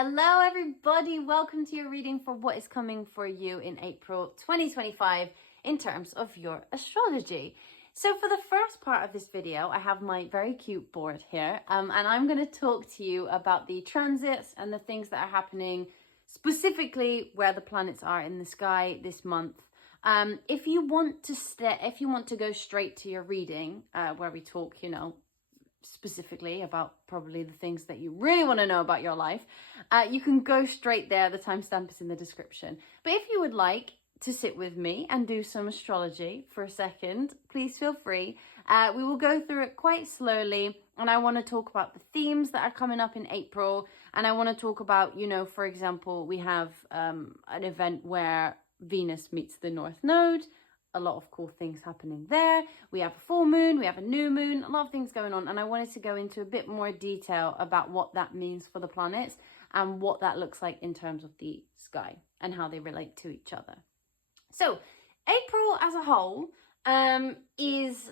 Hello everybody, welcome to your reading for what is coming for you in April 2025 in terms of your astrology. So for the first part of this video, I have my very cute board here and I'm going to talk to you about the transits and the things that are happening, specifically where the planets are in the sky this month. If you want to go straight to your reading, where we talk, specifically about probably the things that you really want to know about your life, you can go straight there. The timestamp is in the description. But if you would like to sit with me and do some astrology for a second, please feel free. We will go through it quite slowly, and I want to talk about the themes that are coming up in April, and I want to talk about, for example, we have an event where Venus meets the North Node. A lot of cool things happening there. We have a full moon, we have a new moon, a lot of things going on. And I wanted to go into a bit more detail about what that means for the planets and what that looks like in terms of the sky and how they relate to each other. So April as a whole is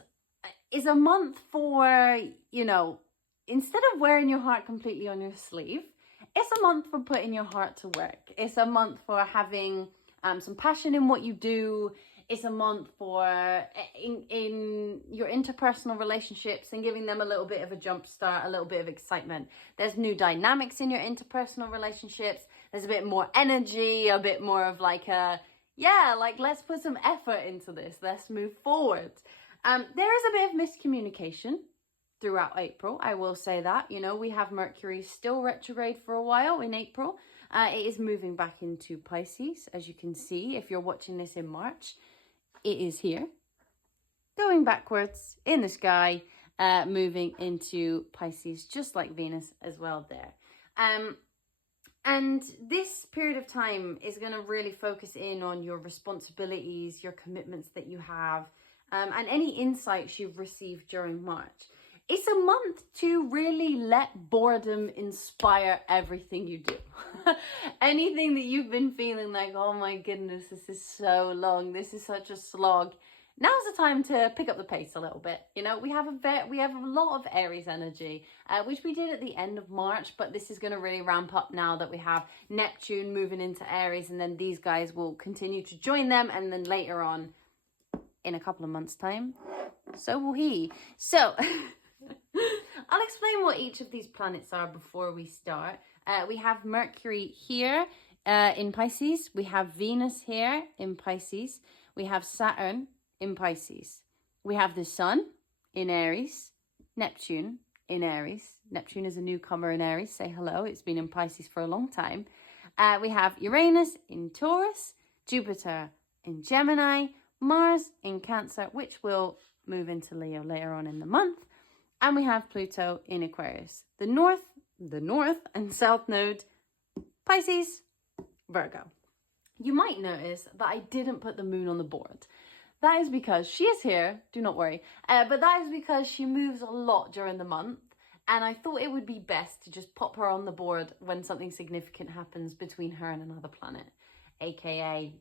a month for, instead of wearing your heart completely on your sleeve, it's a month for putting your heart to work. It's a month for having some passion in what you do. It's a month for in your interpersonal relationships and giving them a little bit of a jump start, a little bit of excitement. There's new dynamics in your interpersonal relationships. There's a bit more energy, a bit more of let's put some effort into this. Let's move forward. There is a bit of miscommunication throughout April. I will say that, we have Mercury still retrograde for a while in April. It is moving back into Pisces, as you can see, if you're watching this in March. It is here, going backwards in the sky, moving into Pisces, just like Venus as well there. And this period of time is going to really focus in on your responsibilities, your commitments that you have, and any insights you've received during March. It's a month to really let boredom inspire everything you do. Anything that you've been feeling like, oh my goodness, this is so long, this is such a slog. Now's the time to pick up the pace a little bit. We have a lot of Aries energy, which we did at the end of March, but this is going to really ramp up now that we have Neptune moving into Aries, and then these guys will continue to join them, and then later on, in a couple of months' time, so will he. So I'll explain what each of these planets are before we start. We have Mercury here in Pisces. We have Venus here in Pisces. We have Saturn in Pisces. We have the Sun in Aries. Neptune in Aries. Neptune is a newcomer in Aries. Say hello. It's been in Pisces for a long time. We have Uranus in Taurus. Jupiter in Gemini. Mars in Cancer, which will move into Leo later on in the month. And we have Pluto in Aquarius. The North and South Node, Pisces, Virgo. You might notice that I didn't put the moon on the board. That is because she is here, do not worry, but that is because she moves a lot during the month, and I thought it would be best to just pop her on the board when something significant happens between her and another planet. AKA,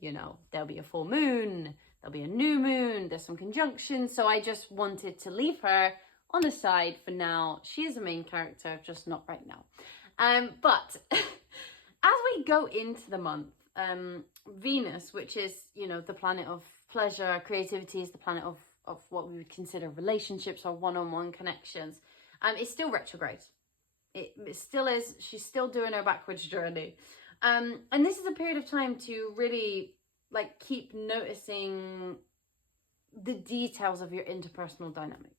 there'll be a full moon, there'll be a new moon, there's some conjunctions, so I just wanted to leave her on the side for now. She is a main character, just not right now. But as we go into the month, Venus, which is, the planet of pleasure, creativity, is the planet of what we would consider relationships or one-on-one connections, is still retrograde. It still is. She's still doing her backwards journey. And this is a period of time to really keep noticing the details of your interpersonal dynamics.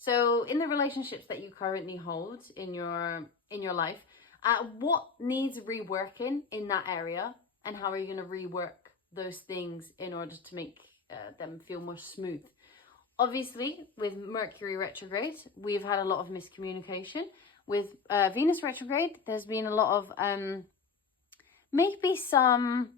So in the relationships that you currently hold in your life, what needs reworking in that area, and how are you going to rework those things in order to make them feel more smooth? Obviously, with Mercury retrograde, we've had a lot of miscommunication. With Venus retrograde, there's been a lot of maybe some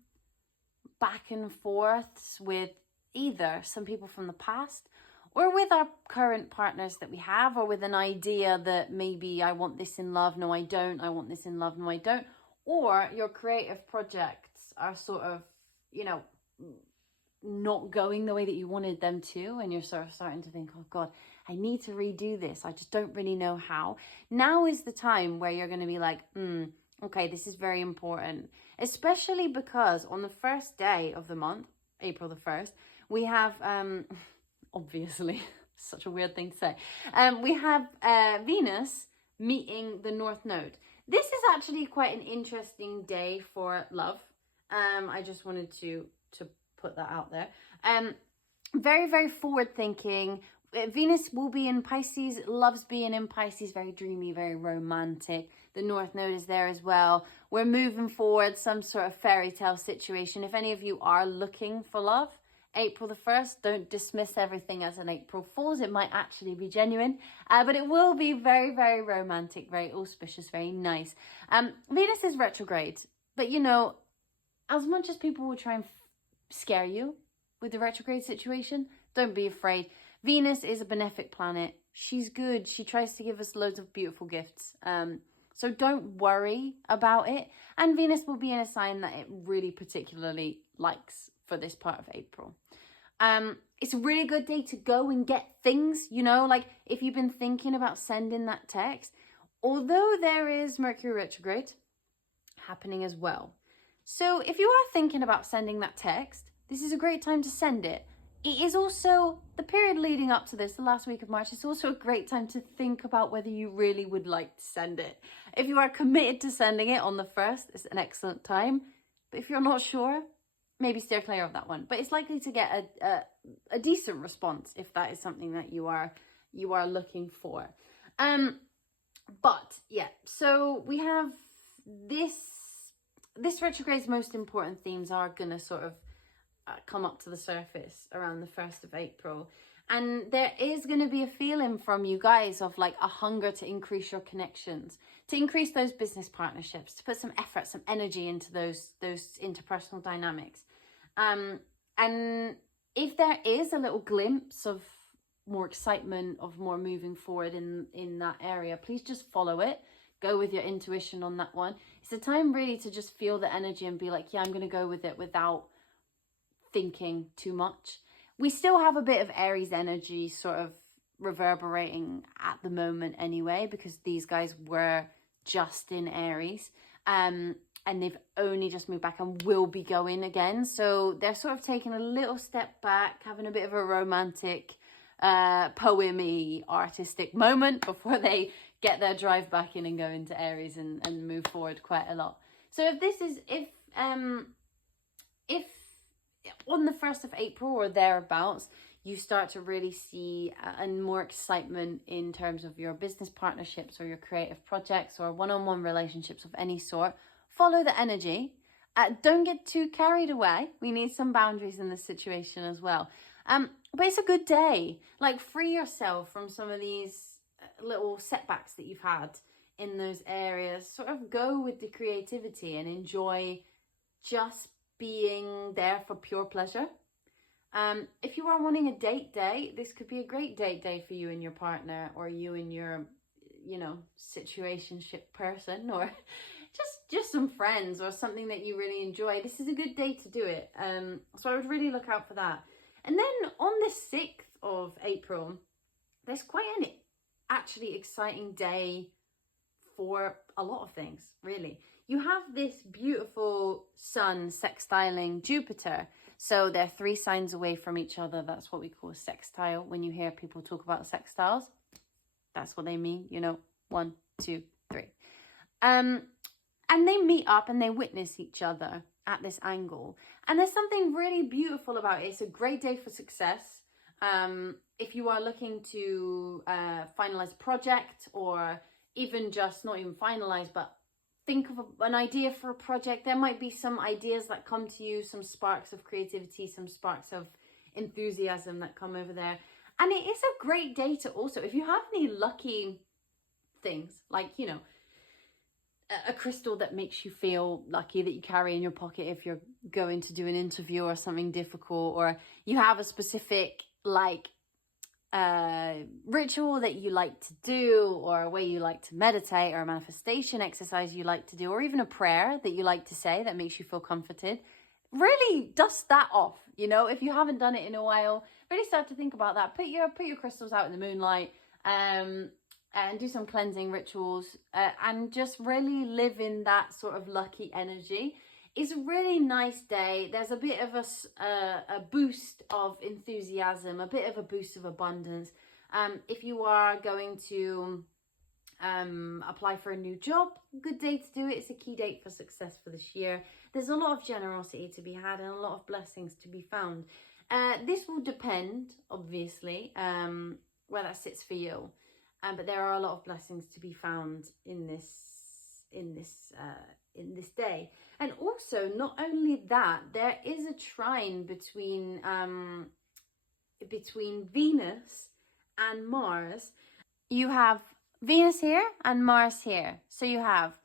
back and forths with either some people from the past, or with our current partners that we have, or with an idea that maybe I want this in love, no I don't, I want this in love, no I don't. Or your creative projects are sort of, not going the way that you wanted them to, and you're sort of starting to think, oh God, I need to redo this. I just don't really know how. Now is the time where you're going to be like, Okay, this is very important, especially because on the first day of the month, April the 1st, we have, obviously, such a weird thing to say, we have Venus meeting the North Node. This is actually quite an interesting day for love. I just wanted to put that out there. Very, very forward thinking. Venus will be in Pisces, loves being in Pisces, very dreamy, very romantic. The North Node is there as well. We're moving forward, some sort of fairy tale situation. If any of you are looking for love, April the 1st, don't dismiss everything as an April Fool's. It might actually be genuine, but it will be very, very romantic, very auspicious, very nice. Venus is retrograde, but you know, as much as people will try and scare you with the retrograde situation, don't be afraid. Venus is a benefic planet. She's good. She tries to give us loads of beautiful gifts. So don't worry about it. And Venus will be in a sign that it really particularly likes for this part of April. It's a really good day to go and get things, you know, like if you've been thinking about sending that text, although there is Mercury retrograde happening as well. So if you are thinking about sending that text, this is a great time to send it. It is also the period leading up to this, the last week of March. It's also a great time to think about whether you really would like to send it. If you are committed to sending it on the 1st, it's an excellent time. But if you're not sure, maybe steer clear of that one. But it's likely to get a decent response if that is something that you are looking for. But yeah, so we have this retrograde's most important themes are going to sort of come up to the surface around the 1st of April. And there is going to be a feeling from you guys of like a hunger to increase your connections, to increase those business partnerships, to put some effort, some energy into those interpersonal dynamics. And if there is a little glimpse of more excitement, of more moving forward in that area, please just follow it. Go with your intuition on that one. It's a time really to just feel the energy and be like, yeah, I'm going to go with it without thinking too much. We still have a bit of Aries energy sort of reverberating at the moment anyway, because these guys were just in Aries, and they've only just moved back and will be going again. So they're sort of taking a little step back, having a bit of a romantic, poemy, artistic moment before they get their drive back in and go into Aries and move forward quite a lot. So if on the 1st of April or thereabouts, you start to really see and more excitement in terms of your business partnerships or your creative projects or one-on-one relationships of any sort, follow the energy. Don't get too carried away. We need some boundaries in this situation as well. But it's a good day. Like, free yourself from some of these little setbacks that you've had in those areas. Sort of go with the creativity and enjoy just being there for pure pleasure. If you are wanting a date day, this could be a great date day for you and your partner, or you and your, you know, situationship person, or just some friends or something that you really enjoy. This is a good day to do it. So I would really look out for that. And then on the 6th of April, there's quite an actually exciting day for a lot of things, really. You have this beautiful sun sextiling Jupiter. So they're 3 signs away from each other. That's what we call a sextile. When you hear people talk about sextiles, that's what they mean, you know, 1, 2, 3. And they meet up and they witness each other at this angle. And there's something really beautiful about it. It's a great day for success. If you are looking to finalize a project, or even just not even finalize, but think of an idea for a project, there might be some ideas that come to you, some sparks of creativity, some sparks of enthusiasm that come over there. And it is a great day to also, if you have any lucky things, like, you know, a crystal that makes you feel lucky that you carry in your pocket if you're going to do an interview or something difficult, or you have a specific like ritual that you like to do, or a way you like to meditate, or a manifestation exercise you like to do, or even a prayer that you like to say that makes you feel comforted, really dust that off. You know, if you haven't done it in a while, really start to think about that. Put your crystals out in the moonlight, and do some cleansing rituals, and just really live in that sort of lucky energy. It's a really nice day. There's a bit of a boost of enthusiasm, a bit of a boost of abundance. If you are going to apply for a new job, good day to do it. It's a key date for success for this year. There's a lot of generosity to be had and a lot of blessings to be found. This will depend, obviously, where that sits for you. But there are a lot of blessings to be found in this day. And also, not only that, there is a trine between Venus and Mars. You have Venus here and Mars here. So you have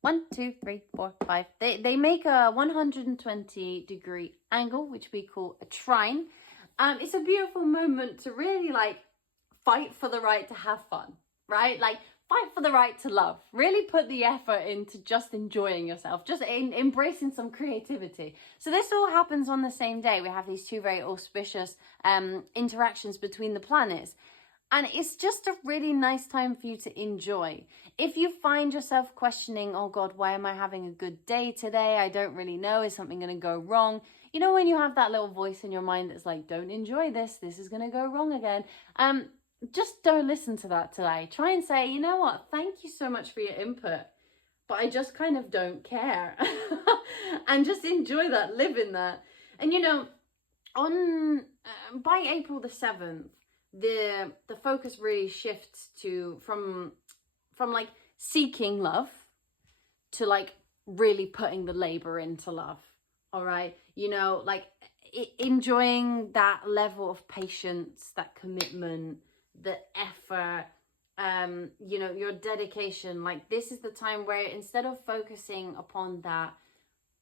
1, 2, 3, 4, 5. They make a 120-degree angle, which we call a trine. It's a beautiful moment to really like fight for the right to have fun, right? Like fight for the right to love. Really put the effort into just enjoying yourself, just embracing some creativity. So this all happens on the same day. We have these two very auspicious interactions between the planets. And it's just a really nice time for you to enjoy. If you find yourself questioning, oh God, why am I having a good day today? I don't really know. Is something going to go wrong? You know, when you have that little voice in your mind that's like, don't enjoy this. This is going to go wrong again. Just don't listen to that today. Try and say, you know what? Thank you so much for your input, but I just kind of don't care. And just enjoy that, live in that. And you know, by April the 7th, the focus really shifts to from like seeking love to like really putting the labor into love. All right, you know, like enjoying that level of patience, that commitment, the effort, you know, your dedication. Like this is the time where instead of focusing upon that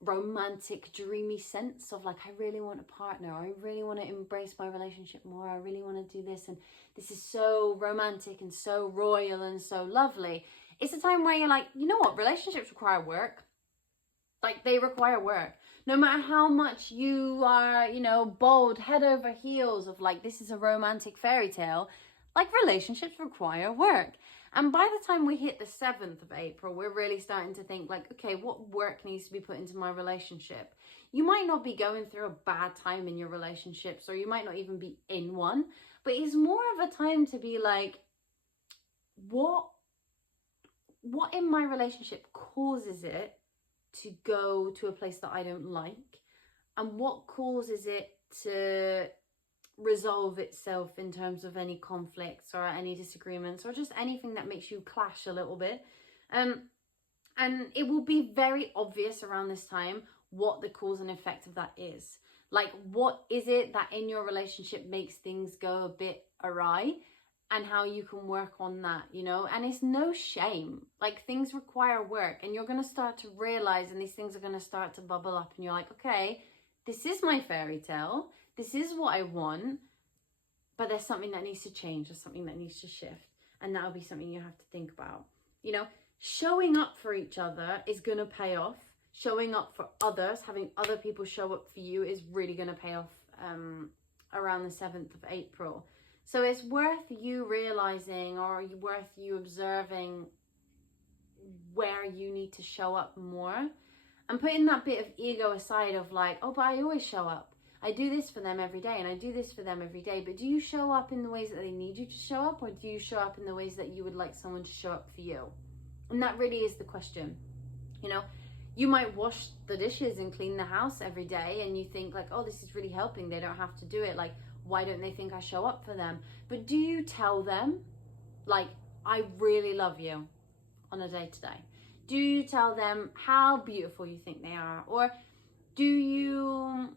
romantic, dreamy sense of like, I really want a partner, I really want to embrace my relationship more, I really want to do this, and this is so romantic and so royal and so lovely. It's a time where you're like, you know what, relationships require work. Like they require work. No matter how much you are, you know, bold, head over heels of like, this is a romantic fairy tale, like relationships require work. And by the time we hit the 7th of April, we're really starting to think like, okay, what work needs to be put into my relationship? You might not be going through a bad time in your relationships, or you might not even be in one, but it's more of a time to be like, what in my relationship causes it to go to a place that I don't like? And what causes it to resolve itself in terms of any conflicts or any disagreements or just anything that makes you clash a little bit? And it will be very obvious around this time what the cause and effect of that is. Like, what is it that in your relationship makes things go a bit awry, and how you can work on that, you know? And it's no shame. Like, things require work, and you're going to start to realize, and these things are going to start to bubble up, and you're like, okay, this is my fairy tale. This is what I want, but there's something that needs to change. There's something that needs to shift. And that'll be something you have to think about. You know, showing up for each other is going to pay off. Showing up for others, having other people show up for you is really going to pay off around the 7th of April. So it's worth you realizing, or worth you observing where you need to show up more, and putting that bit of ego aside of like, oh, but I always show up. I do this for them every day, and I do this for them every day. But do you show up in the ways that they need you to show up, or do you show up in the ways that you would like someone to show up for you? And that really is the question. You know, you might wash the dishes and clean the house every day, and you think like, oh, this is really helping. They don't have to do it. Like, why don't they think I show up for them? But do you tell them, like, I really love you on a day-to-day? Do you tell them how beautiful you think they are? Or do you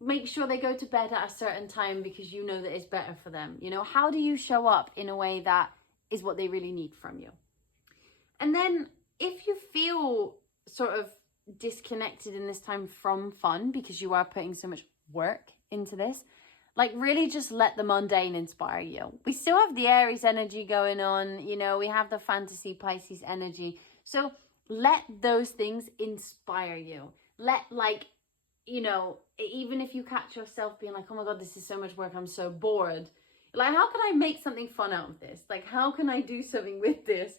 make sure they go to bed at a certain time because you know that it's better for them? You know, how do you show up in a way that is what they really need from you? And then if you feel sort of disconnected in this time from fun because you are putting so much work into this, like really just let the mundane inspire you. We still have the Aries energy going on, you know, we have the fantasy Pisces energy. So let those things inspire you. Let, like, you know, even if you catch yourself being like, oh my God, this is so much work, I'm so bored, Like, how can I make something fun out of this? Like, how can I do something with this?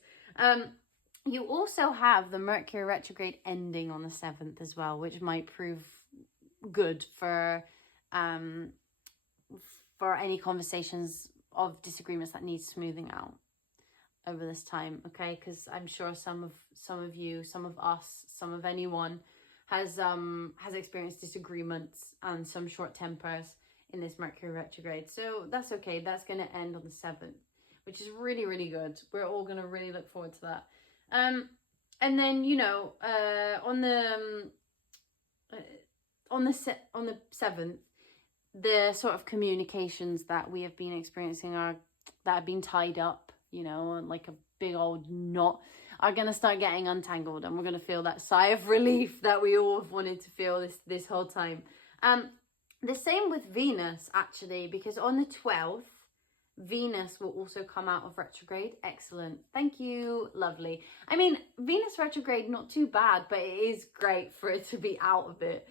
You also have the Mercury retrograde ending on the 7th as well, which might prove good for any conversations of disagreements that need smoothing out over this time, okay? Because I'm sure some of you, some of us, some of anyone has experienced disagreements and some short tempers in this Mercury retrograde. So that's okay. That's going to end on the 7th, which is really, really good. We're all going to really look forward to that. And then, you know, on the 7th, the sort of communications that we have been experiencing that have been tied up, you know, like a big old knot, are going to start getting untangled, and we're going to feel that sigh of relief that we all have wanted to feel this whole time. The same with Venus, actually, because on the 12th, Venus will also come out of retrograde. Excellent. Thank you. Lovely. I mean, Venus retrograde, not too bad, but it is great for it to be out of it.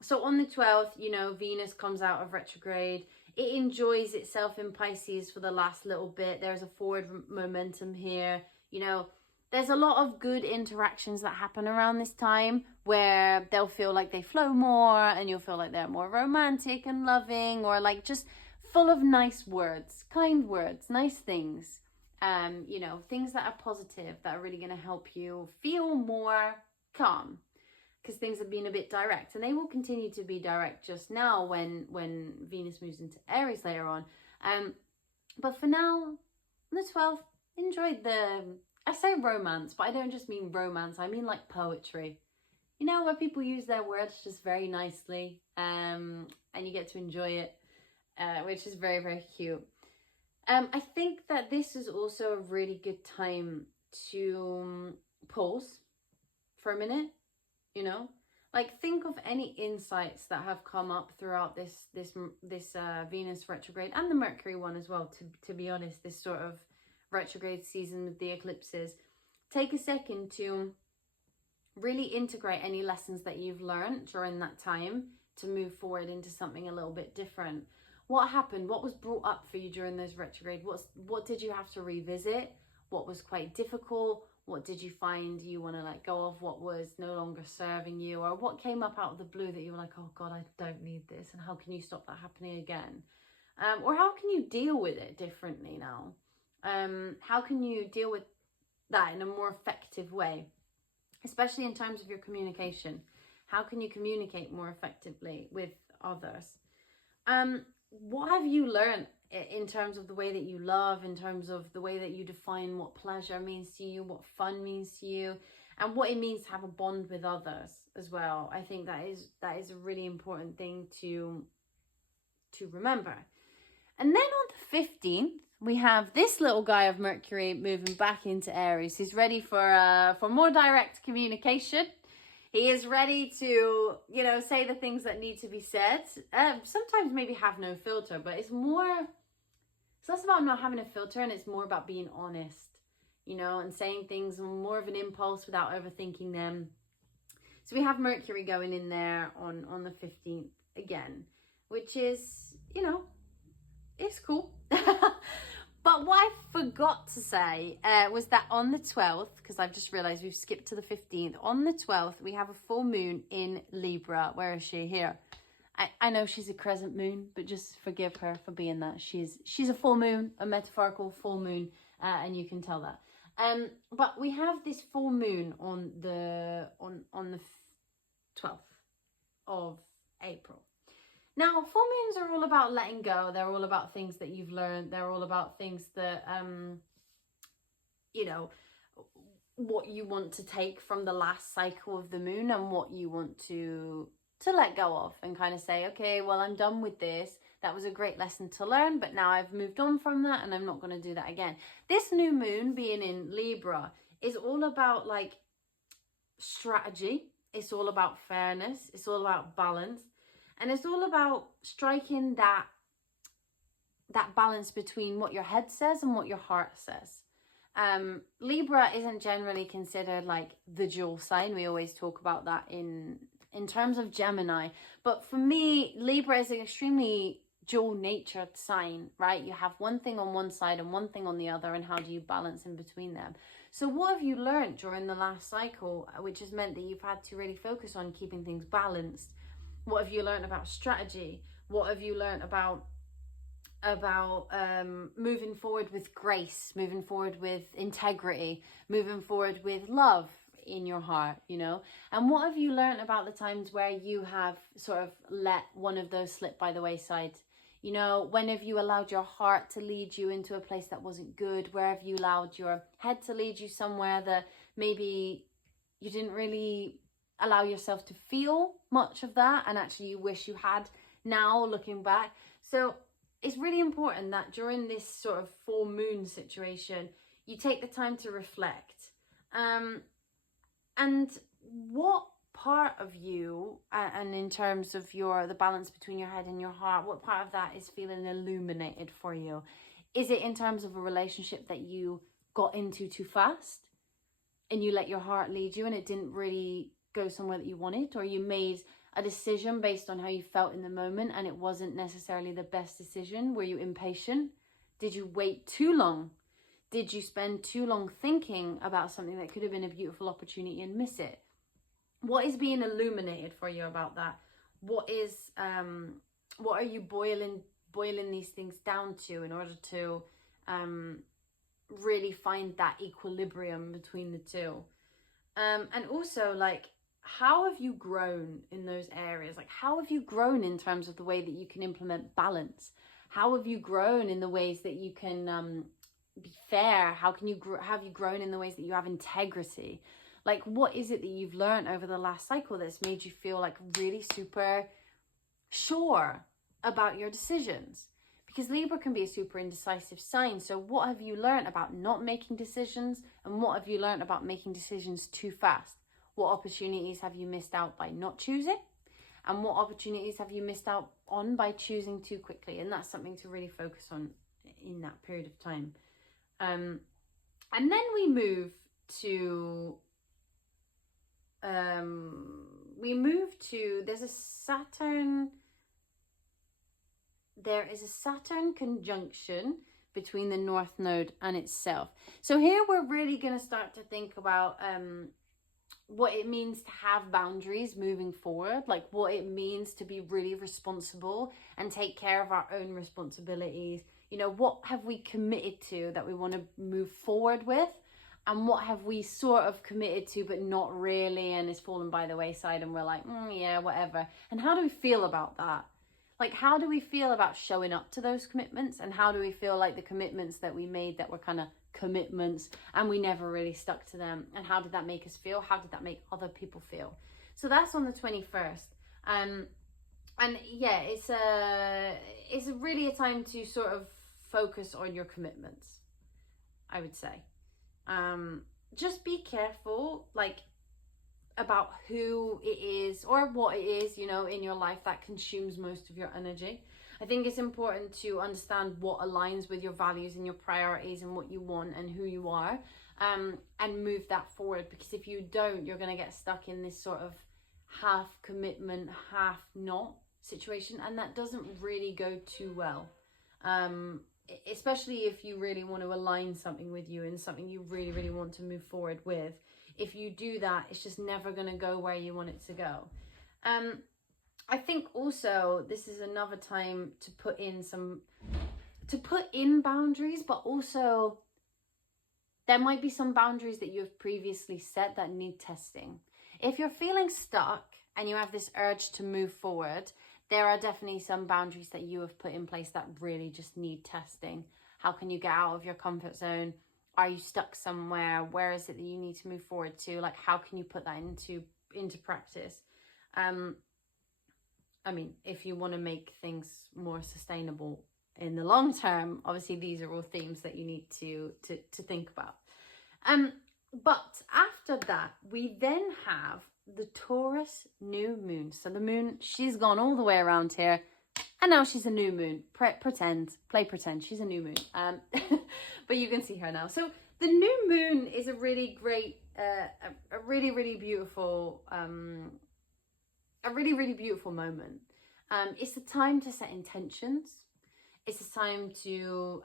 So on the 12th, you know, Venus comes out of retrograde. It enjoys itself in Pisces for the last little bit. There's a forward momentum here. You know, there's a lot of good interactions that happen around this time where they'll feel like they flow more, and you'll feel like they're more romantic and loving, or like just full of nice words, kind words, nice things. You know, things that are positive, that are really going to help you feel more calm, because things have been a bit direct, and they will continue to be direct just now when Venus moves into Aries later on. But for now, on the 12th, enjoy I say romance, but I don't just mean romance, I mean like poetry. You know, where people use their words just very nicely, and you get to enjoy it, which is very, very cute. I think that this is also a really good time to pause for a minute, you know? Like, think of any insights that have come up throughout this Venus retrograde, and the Mercury one as well, to be honest, this sort of retrograde season with the eclipses. Take a second to really integrate any lessons that you've learned during that time to move forward into something a little bit different. What happened? What was brought up for you during those retrograde? What did you have to revisit? What was quite difficult? What did you find you want to let go of? What was no longer serving you? Or what came up out of the blue that you were like, oh God, I don't need this. And how can you stop that happening again? Or how can you deal with it differently now? How can you deal with that in a more effective way? Especially in terms of your communication. How can you communicate more effectively with others? What have you learned in terms of the way that you love, in terms of the way that you define what pleasure means to you, what fun means to you, and what it means to have a bond with others as well? I think that is a really important thing to remember. And then on the 15th, we have this little guy of Mercury moving back into Aries. He's ready for more direct communication. He is ready to, you know, say the things that need to be said. Sometimes maybe have no filter, but it's less about not having a filter, and it's more about being honest, you know, and saying things more of an impulse without overthinking them. So we have Mercury going in there on the 15th again, which is, you know, it's cool. But what I forgot to say was that on the 12th, because I've just realized we've skipped to the 15th, on the 12th, we have a full moon in Libra. Where is she? Here. I know she's a crescent moon, but just forgive her for being that. She's a full moon, a metaphorical full moon, and you can tell that. But we have this full moon on the 12th of April. Now, full moons are all about letting go. They're all about things that you've learned. They're all about things that, you know, what you want to take from the last cycle of the moon, and what you want to let go of, and kind of say, okay, well, I'm done with this. That was a great lesson to learn, but now I've moved on from that, and I'm not going to do that again. This new moon being in Libra is all about like strategy. It's all about fairness. It's all about balance. And it's all about striking that balance between what your head says and what your heart says. Libra isn't generally considered like the dual sign. We always talk about that in terms of Gemini. But for me, Libra is an extremely dual natured sign, right? You have one thing on one side and one thing on the other, and how do you balance in between them? So what have you learned during the last cycle, which has meant that you've had to really focus on keeping things balanced? What have you learned about strategy? What have you learned about moving forward with grace, moving forward with integrity, moving forward with love in your heart, you know? And what have you learned about the times where you have sort of let one of those slip by the wayside? You know, when have you allowed your heart to lead you into a place that wasn't good? Where have you allowed your head to lead you somewhere that maybe you didn't really allow yourself to feel much of that, and actually you wish you had now looking back? So it's really important that during this sort of full moon situation, you take the time to reflect. And what part of you, and in terms of the balance between your head and your heart, what part of that is feeling illuminated for you? Is it in terms of a relationship that you got into too fast and you let your heart lead you and it didn't really go somewhere that you wanted? Or you made a decision based on how you felt in the moment and it wasn't necessarily the best decision? Were you impatient? Did you wait too long? Did you spend too long thinking about something that could have been a beautiful opportunity and miss it? What is being illuminated for you about that? What are you boiling these things down to in order to really find that equilibrium between the two? And also, like, how have you grown in those areas? Like, how have you grown in terms of the way that you can implement balance? How have you grown in the ways that you can be fair? How can you have you grown in the ways that you have integrity? Like, what is it that you've learned over the last cycle that's made you feel like really super sure about your decisions? Because Libra can be a super indecisive sign. So what have you learned about not making decisions, and what have you learned about making decisions too fast? What opportunities have you missed out by not choosing? And what opportunities have you missed out on by choosing too quickly? And that's something to really focus on in that period of time. And then we move to there is a Saturn conjunction between the North Node and itself. So here we're really going to start to think about what it means to have boundaries moving forward, like what it means to be really responsible and take care of our own responsibilities. You know, what have we committed to that we want to move forward with? And what have we sort of committed to, but not really, and it's fallen by the wayside, and we're like, yeah, whatever. And how do we feel about that? Like, how do we feel about showing up to those commitments? And how do we feel like the commitments that we made that were kind of commitments and we never really stuck to them? And how did that make us feel? How did that make other people feel? So that's on the 21st. And yeah, it's really a time to sort of focus on your commitments, I would say. Just be careful, like, about who it is or what it is, you know, in your life that consumes most of your energy. I think it's important to understand what aligns with your values and your priorities and what you want and who you are, and move that forward. Because if you don't, you're going to get stuck in this sort of half commitment, half not situation, and that doesn't really go too well. Especially if you really want to align something with you and something you really, really want to move forward with. If you do that, it's just never going to go where you want it to go. I think also this is another time to put in boundaries, but also there might be some boundaries that you have previously set that need testing. If you're feeling stuck and you have this urge to move forward, there are definitely some boundaries that you have put in place that really just need testing. How can you get out of your comfort zone? Are you stuck somewhere? Where is it that you need to move forward to? Like, how can you put that into practice? I mean, if you want to make things more sustainable in the long term, obviously these are all themes that you need to think about. But after that, we then have the Taurus new moon. So the moon, she's gone all the way around here, and now she's a new moon. Play pretend she's a new moon. But you can see her now. So the new moon is a really great, a really, really beautiful moment. It's a time to set intentions. It's a time to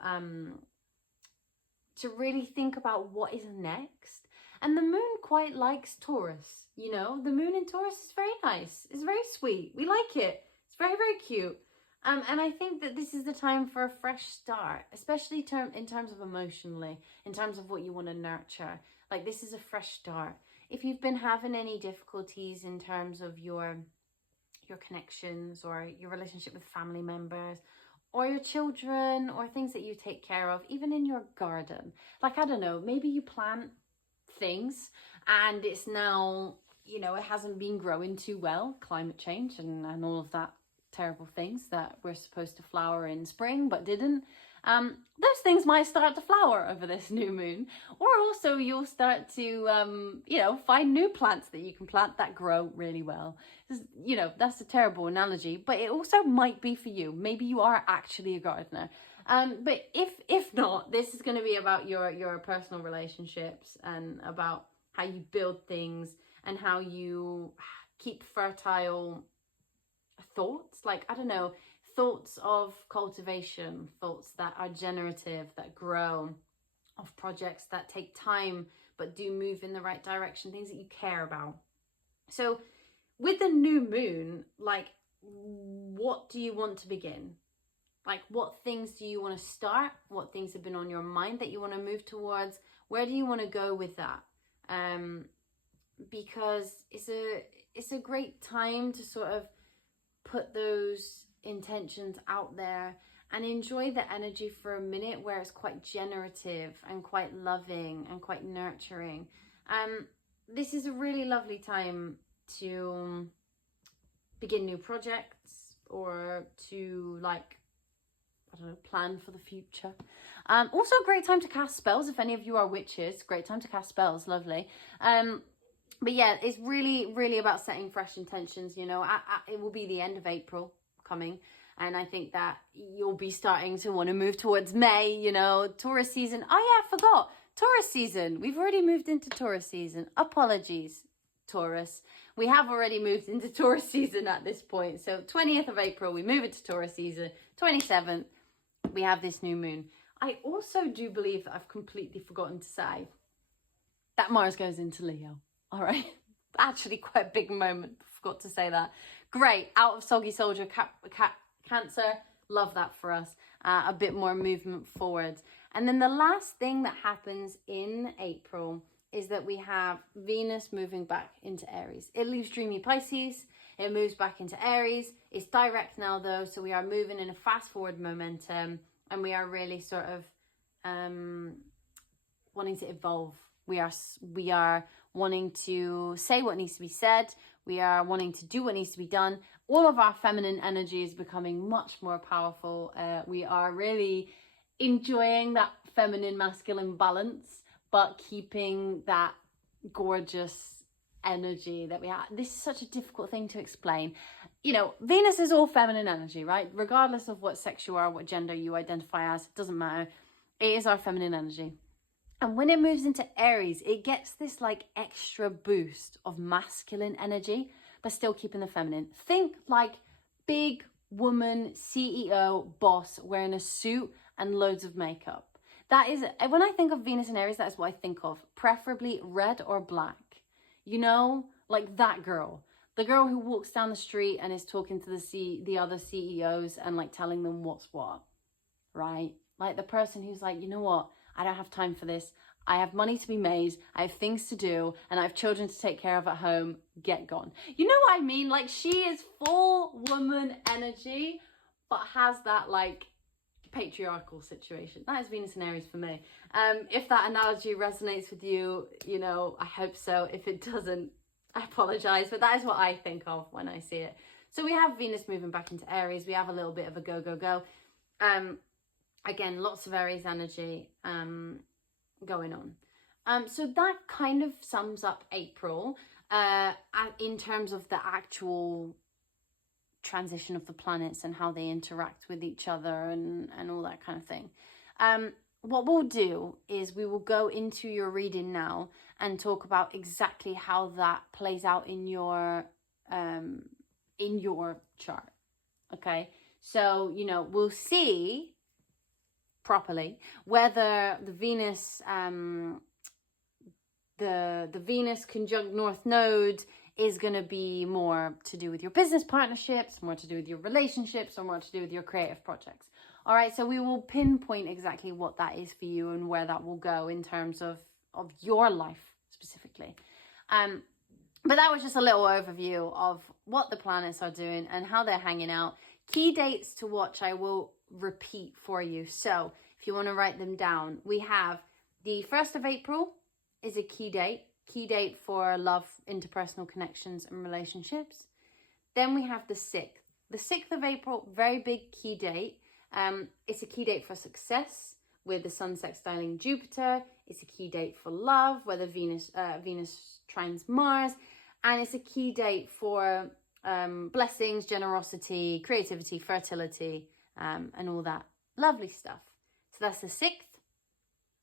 really think about what is next. And the moon quite likes Taurus, you know. The moon in Taurus is very nice. It's very sweet. We like it. It's very, very cute. And I think that this is the time for a fresh start, especially in terms of emotionally, in terms of what you want to nurture. Like, this is a fresh start. If you've been having any difficulties in terms of your connections or your relationship with family members or your children or things that you take care of, even in your garden. Like, I don't know, maybe you plant things and it's now, you know, it hasn't been growing too well, climate change and all of that terrible things that were supposed to flower in spring but didn't. Those things might start to flower over this new moon, or also you'll start to you know, find new plants that you can plant that grow really well. You know, that's a terrible analogy, but it also might be for you. Maybe you are actually a gardener. But if not, this is going to be about your personal relationships and about how you build things and how you keep fertile thoughts. Like, I don't know, thoughts of cultivation, thoughts that are generative, that grow, of projects that take time but do move in the right direction, things that you care about. So with the new moon, like, what do you want to begin? Like, what things do you want to start? What things have been on your mind that you want to move towards? Where do you want to go with that? Because it's a great time to sort of put those intentions out there and enjoy the energy for a minute where it's quite generative and quite loving and quite nurturing. This is a really lovely time to begin new projects or to, like, I don't know, plan for the future. Also a great time to cast spells. If any of you are witches, great time to cast spells, lovely. But yeah, it's really, really about setting fresh intentions, you know. It will be the end of April coming, and I think that you'll be starting to want to move towards May, you know, Taurus season. Oh yeah, I forgot. Taurus season. We've already moved into Taurus season. Apologies, Taurus. We have already moved into Taurus season at this point. So 20th of April, we move into Taurus season. 27th, we have this new moon. I also do believe that I've completely forgotten to say that Mars goes into Leo. All right, actually quite a big moment. Forgot to say that. Great, out of Soggy Soldier, Cancer. Love that for us. A bit more movement forward. And then the last thing that happens in April is that we have Venus moving back into Aries. It leaves dreamy Pisces. It moves back into Aries. It's direct now though, so we are moving in a fast forward momentum, and we are really sort of wanting to evolve. We are wanting to say what needs to be said. We are wanting to do what needs to be done. All of our feminine energy is becoming much more powerful. We are really enjoying that feminine masculine balance, but keeping that gorgeous energy that we have. This is such a difficult thing to explain. You know, Venus is all feminine energy, right? Regardless of what sex you are, what gender you identify as, it doesn't matter. It is our feminine energy. And when it moves into Aries, it gets this like extra boost of masculine energy, but still keeping the feminine. Think like big woman, CEO, boss wearing a suit and loads of makeup. That is, when I think of Venus and Aries, that is what I think of. Preferably red or black. You know, like that girl. The girl who walks down the street and is talking to the other CEOs and like telling them what's what, right? Like the person who's like, you know what? I don't have time for this. I have money to be made. I have things to do, and I have children to take care of at home. Get gone. You know what I mean? Like, she is full woman energy, but has that like patriarchal situation. That is Venus and Aries for me. If that analogy resonates with you, you know, I hope so. If it doesn't, I apologize, but that is what I think of when I see it. So we have Venus moving back into Aries. We have a little bit of a go, go, go. Again, lots of Aries energy going on. So that kind of sums up April in terms of the actual transition of the planets and how they interact with each other and all that kind of thing. What we'll do is we will go into your reading now and talk about exactly how that plays out in your chart. Okay, so, you know, we'll see properly whether the Venus, the Venus conjunct North Node is going to be more to do with your business partnerships, more to do with your relationships, or more to do with your creative projects. All right, so we will pinpoint exactly what that is for you and where that will go in terms of your life specifically. But that was just a little overview of what the planets are doing and how they're hanging out. Key dates to watch, I will repeat for you. So if you want to write them down, we have the 1st of April is a key date for love, interpersonal connections and relationships. Then we have the 6th. The 6th of April, very big key date. It's a key date for success with the Sun sextiling Jupiter. It's a key date for love, where the Venus trines Mars. And it's a key date for blessings, generosity, creativity, fertility, and all that lovely stuff. So that's the 6th.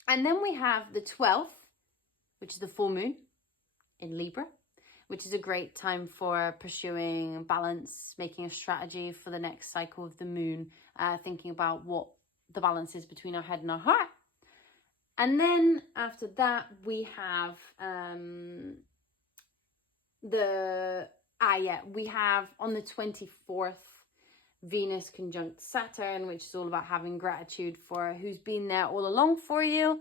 And then we have the 12th, which is the full moon in Libra, which is a great time for pursuing balance, making a strategy for the next cycle of the moon, thinking about what the balance is between our head and our heart. And then after that, we have we have on the 24th, Venus conjunct Saturn, which is all about having gratitude for who's been there all along for you.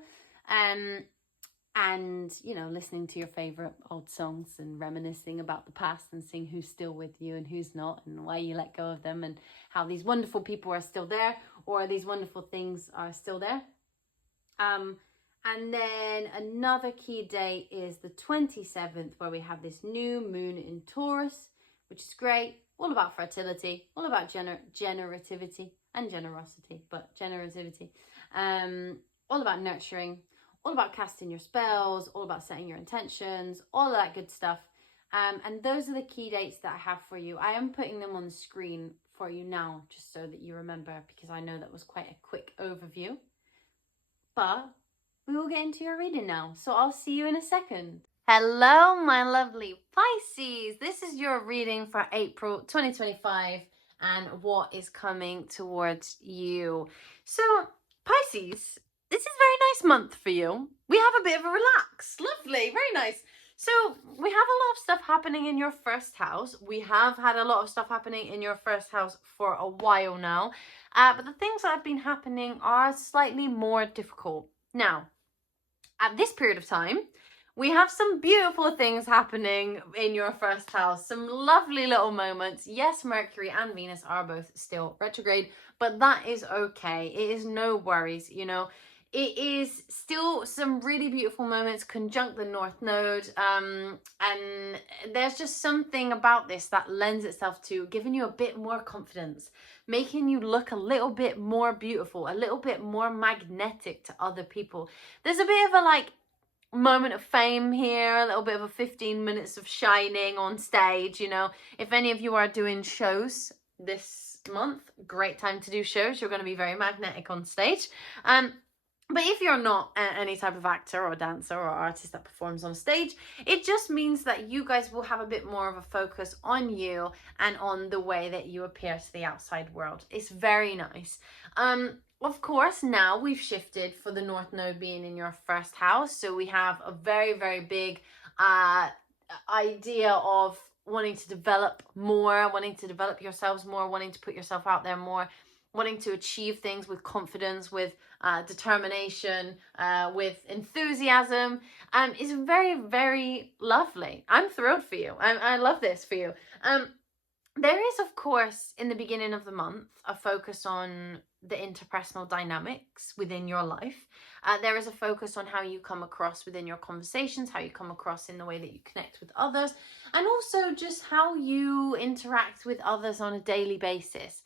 And, you know, listening to your favorite old songs and reminiscing about the past and seeing who's still with you and who's not and why you let go of them and how these wonderful people are still there or these wonderful things are still there. And then another key date is the 27th, where we have this new moon in Taurus, which is great. All about fertility, all about generativity and generosity, but generativity. All about nurturing, all about casting your spells, all about setting your intentions, all of that good stuff. And those are the key dates that I have for you. I am putting them on the screen for you now, just so that you remember, because I know that was quite a quick overview. But we will get into your reading now, so I'll see you in a second. Hello, my lovely Pisces. This is your reading for April 2025 and what is coming towards you. So, Pisces, this is a very nice month for you. We have a bit of a relax. Lovely, very nice. So we have a lot of stuff happening in your first house. We have had a lot of stuff happening in your first house for a while now. But the things that have been happening are slightly more difficult. Now, at this period of time, we have some beautiful things happening in your first house. Some lovely little moments. Yes, Mercury and Venus are both still retrograde, but that is okay. It is no worries, you know. It is still some really beautiful moments conjunct the North Node, and there's just something about this that lends itself to giving you a bit more confidence, making you look a little bit more beautiful, a little bit more magnetic to other people. There's a bit of a moment of fame here, a little bit of a 15 minutes of shining on stage, you know. If any of you are doing shows this month, great time to do shows. You're going to be very magnetic on stage. But if you're not any type of actor or dancer or artist that performs on stage, it just means that you guys will have a bit more of a focus on you and on the way that you appear to the outside world. It's very nice. Of course, now we've shifted for the North Node being in your first house. So we have a very, very big idea of wanting to develop more, wanting to develop yourselves more, wanting to put yourself out there more, wanting to achieve things with confidence, with determination, with enthusiasm. Is very, very lovely. I'm thrilled for you. I love this for you. There is, of course, in the beginning of the month, a focus on the interpersonal dynamics within your life. There is a focus on how you come across within your conversations, how you come across in the way that you connect with others, and also just how you interact with others on a daily basis.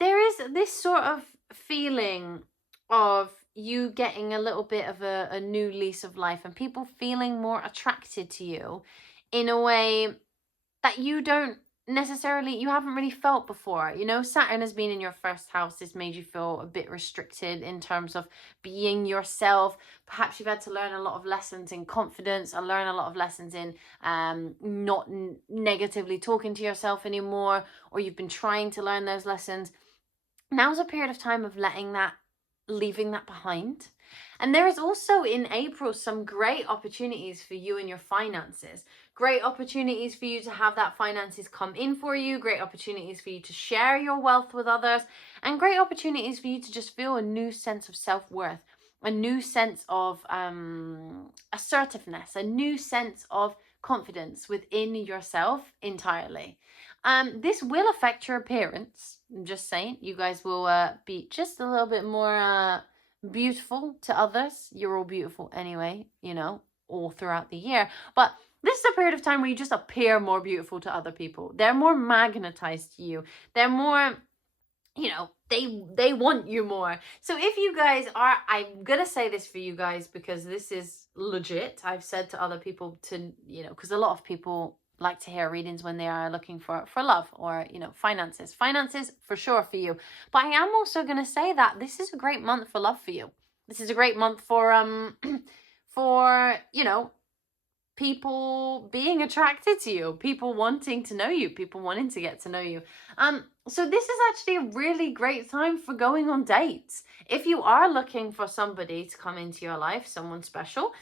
There is this sort of feeling of you getting a little bit of a new lease of life and people feeling more attracted to you in a way that you don't necessarily you haven't really felt before. You know, Saturn has been in your first house. This made you feel a bit restricted in terms of being yourself. Perhaps you've had to learn a lot of lessons in confidence, or learn a lot of lessons in not negatively talking to yourself anymore, or you've been trying to learn those lessons. Now's a period of time of leaving that behind. And there is also in April some great opportunities for you and your finances. Great opportunities for you to have that finances come in for you. Great opportunities for you to share your wealth with others. And great opportunities for you to just feel a new sense of self-worth. A new sense of assertiveness. A new sense of confidence within yourself entirely. This will affect your appearance. I'm just saying, you guys will be just a little bit more beautiful to others. You're all beautiful anyway, you know, all throughout the year. But this is a period of time where you just appear more beautiful to other people. They're more magnetized to you. They're more, you know, they want you more. So if you guys are, I'm gonna say this for you guys because this is legit. I've said to other people to, you know, because a lot of people like to hear readings when they are looking for love or, you know, finances for sure for you. But I am also going to say that this is a great month for love for you. This is a great month for for, you know, people being attracted to you, people wanting to know you, people wanting to get to know you. So this is actually a really great time for going on dates. If you are looking for somebody to come into your life, someone special,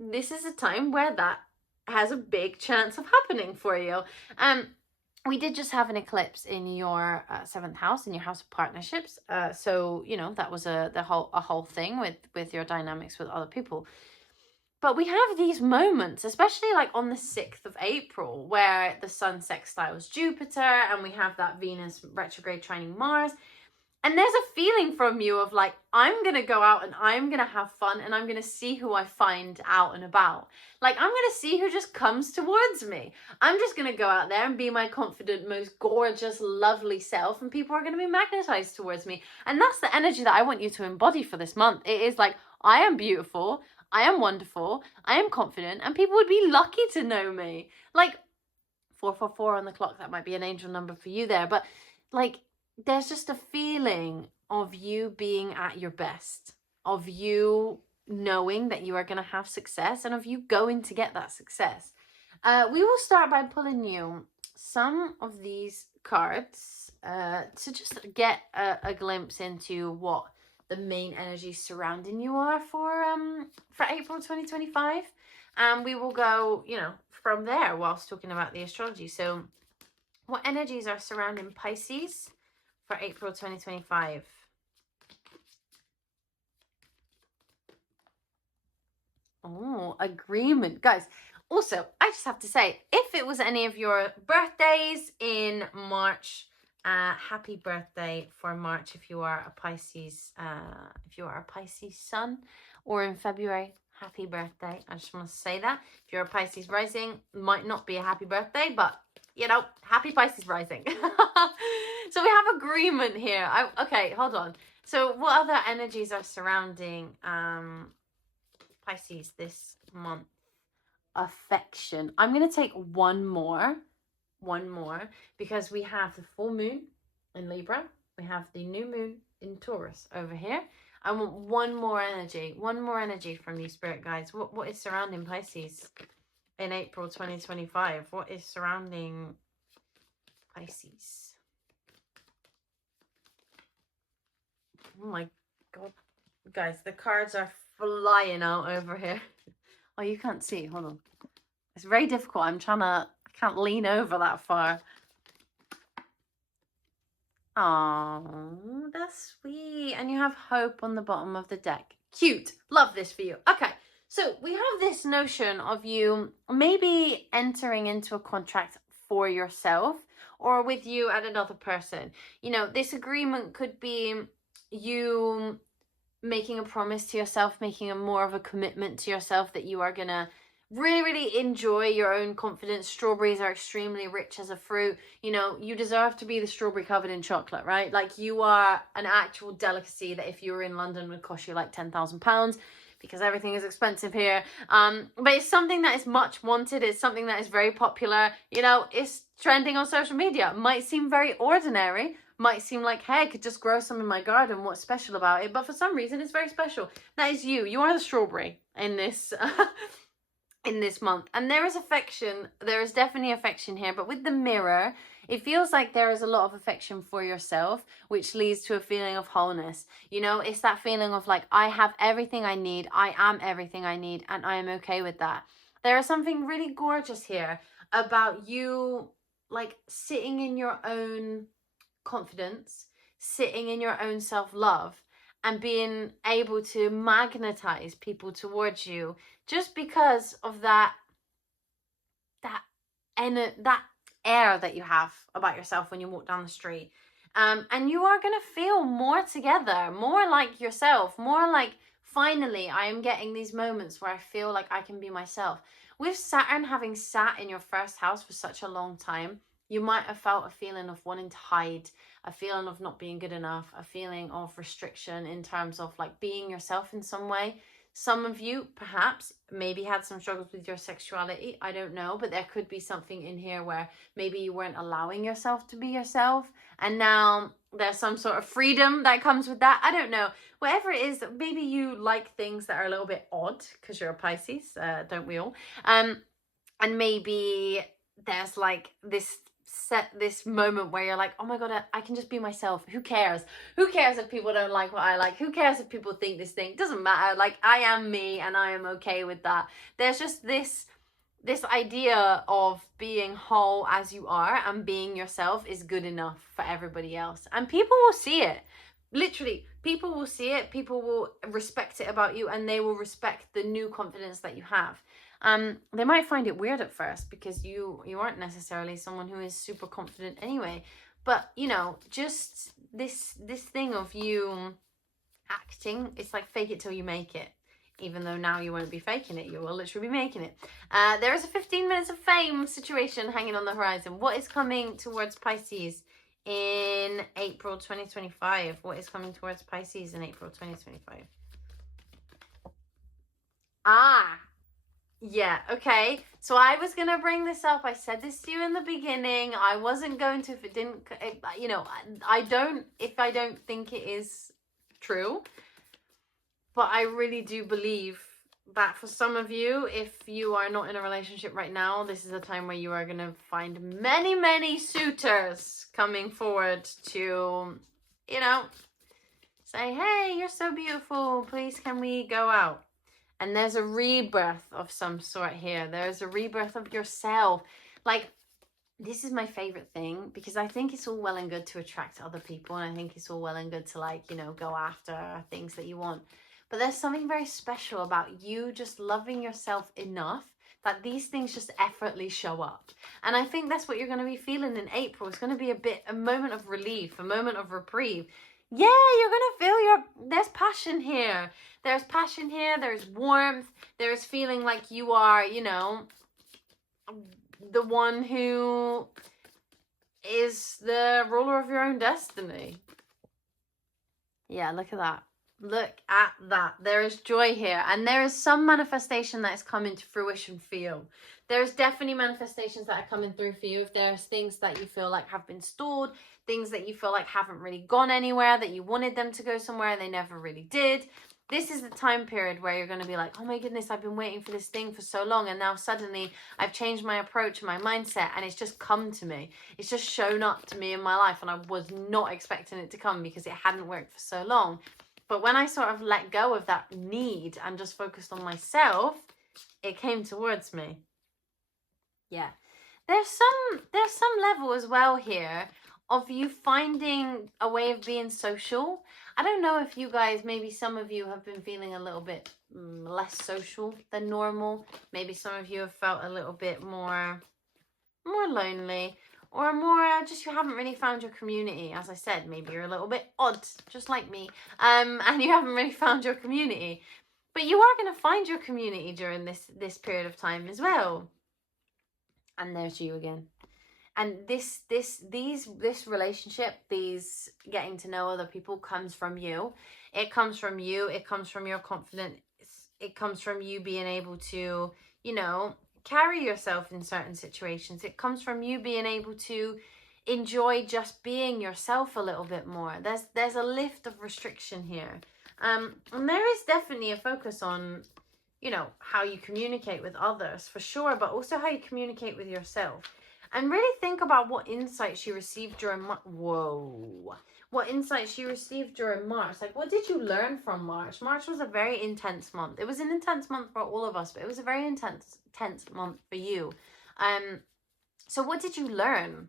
this is a time where that has a big chance of happening for you. We did just have an eclipse in your 7th house, in your house of partnerships. So, you know, that was a whole thing with your dynamics with other people. But we have these moments, especially like on the 6th of April, where the sun sextiles Jupiter and we have that Venus retrograde trining Mars. And there's a feeling from you of like, I'm going to go out and I'm going to have fun and I'm going to see who I find out and about. Like, I'm going to see who just comes towards me. I'm just going to go out there and be my confident, most gorgeous, lovely self, and people are going to be magnetized towards me. And that's the energy that I want you to embody for this month. It is like, I am beautiful, I am wonderful, I am confident, and people would be lucky to know me. Like, 444 on the clock, that might be an angel number for you there, but like, there's just a feeling of you being at your best, of you knowing that you are going to have success, and of you going to get that success. We will start by pulling you some of these cards to just get a glimpse into what the main energies surrounding you are for April 2025. And we will go, you know, from there whilst talking about the astrology. So what energies are surrounding Pisces for April 2025? Oh, agreement. Guys, also, I just have to say, if it was any of your birthdays in March, happy birthday for March if you are a Pisces, sun, or in February, happy birthday. I just want to say that. If you're a Pisces rising, might not be a happy birthday, but, you know, happy Pisces rising. So we have agreement here. Okay, hold on. So what other energies are surrounding Pisces this month? Affection. I'm going to take one more, because we have the full moon in Libra. We have the new moon in Taurus over here. I want one more energy from you, spirit guides. What is surrounding Pisces in April 2025? What is surrounding Pisces? Oh my God, guys, the cards are flying out over here. Oh, you can't see. Hold on. It's very difficult. I can't lean over that far. Oh, that's sweet. And you have hope on the bottom of the deck. Cute. Love this for you. Okay. So we have this notion of you maybe entering into a contract for yourself or with you and another person. You know, this agreement could be you making a promise to yourself, making a more of a commitment to yourself that you are going to really, really enjoy your own confidence. Strawberries are extremely rich as a fruit. You know, you deserve to be the strawberry covered in chocolate, right? Like, you are an actual delicacy that if you were in London would cost you like £10,000. because everything is expensive here. But it's something that is much wanted. It's something that is very popular. You know, it's trending on social media. Might seem very ordinary. Might seem like, hey, I could just grow some in my garden. What's special about it? But for some reason, it's very special. That is you. You are the strawberry in this in this month. And there is affection. There is definitely affection here. But with the mirror, it feels like there is a lot of affection for yourself, which leads to a feeling of wholeness. You know, it's that feeling of like, I have everything I need. I am everything I need. And I am okay with that. There is something really gorgeous here about you, like, sitting in your own confidence, sitting in your own self-love, and being able to magnetize people towards you just because of that air that you have about yourself when you walk down the street. And you are going to feel more together, more like yourself, more like, finally, I am getting these moments where I feel like I can be myself. With Saturn having sat in your first house for such a long time, you might have felt a feeling of wanting to hide, a feeling of not being good enough, a feeling of restriction in terms of like being yourself in some way. Some of you perhaps maybe had some struggles with your sexuality. I don't know, but there could be something in here where maybe you weren't allowing yourself to be yourself. And now there's some sort of freedom that comes with that. I don't know. Whatever it is, maybe you like things that are a little bit odd because you're a Pisces, don't we all? And maybe there's like this moment where you're like, oh my god, I can just be myself. Who cares if people don't like what I like? Who cares if people think this thing? Doesn't matter. Like, I am me and I am okay with that. There's just this idea of being whole as you are and being yourself is good enough for everybody else, and people will see it. Literally, people will see it. People will respect it about you, and they will respect the new confidence that you have. They might find it weird at first because you aren't necessarily someone who is super confident anyway. But, you know, just this thing of you acting, it's like fake it till you make it. Even though now you won't be faking it, you will literally be making it. There is a 15 minutes of fame situation hanging on the horizon. What is coming towards Pisces in April 2025? What is coming towards Pisces in April 2025? Yeah, okay. So I was going to bring this up. I said this to you in the beginning. I wasn't going to if it didn't, you know, if I don't think it is true. But I really do believe that for some of you, if you are not in a relationship right now, this is a time where you are going to find many, many suitors coming forward to, you know, say, hey, you're so beautiful. Please, can we go out? And there's a rebirth of some sort here. There's a rebirth of yourself. Like, this is my favorite thing because I think it's all well and good to attract other people. And I think it's all well and good to, like, you know, go after things that you want. But there's something very special about you just loving yourself enough that these things just effortlessly show up. And I think that's what you're going to be feeling in April. It's going to be a moment of relief, a moment of reprieve. Yeah, you're going to feel there's passion here. There's passion here. There's warmth. There's feeling like you are, you know, the one who is the ruler of your own destiny. Yeah, look at that. Look at that. There is joy here. And there is some manifestation that is coming to fruition for you. There's definitely manifestations that are coming through for you. If there's things that you feel like have been stalled, things that you feel like haven't really gone anywhere, that you wanted them to go somewhere and they never really did. This is the time period where you're going to be like, oh my goodness, I've been waiting for this thing for so long. And now suddenly I've changed my approach and my mindset and it's just come to me. It's just shown up to me in my life. And I was not expecting it to come because it hadn't worked for so long. But when I sort of let go of that need and just focused on myself, it came towards me. Yeah. There's some level as well here of you finding a way of being social. I don't know if you guys, maybe some of you have been feeling a little bit less social than normal. Maybe some of you have felt a little bit more lonely. Or more just you haven't really found your community. As I said, maybe you're a little bit odd, just like me. And you haven't really found your community. But you are going to find your community during this period of time as well. And there's you again. And this relationship, these getting to know other people comes from you. It comes from you. It comes from your confidence it comes from you being able to, you know, carry yourself in certain situations. It comes from you being able to enjoy just being yourself a little bit more. There's a lift of restriction here. And there is definitely a focus on, you know, how you communicate with others for sure, but also how you communicate with yourself. And really think about what insights you received during what insights you received during March. Like, what did you learn from March? March was a very intense month. It was an intense month for all of us, but it was a very intense month for you. So what did you learn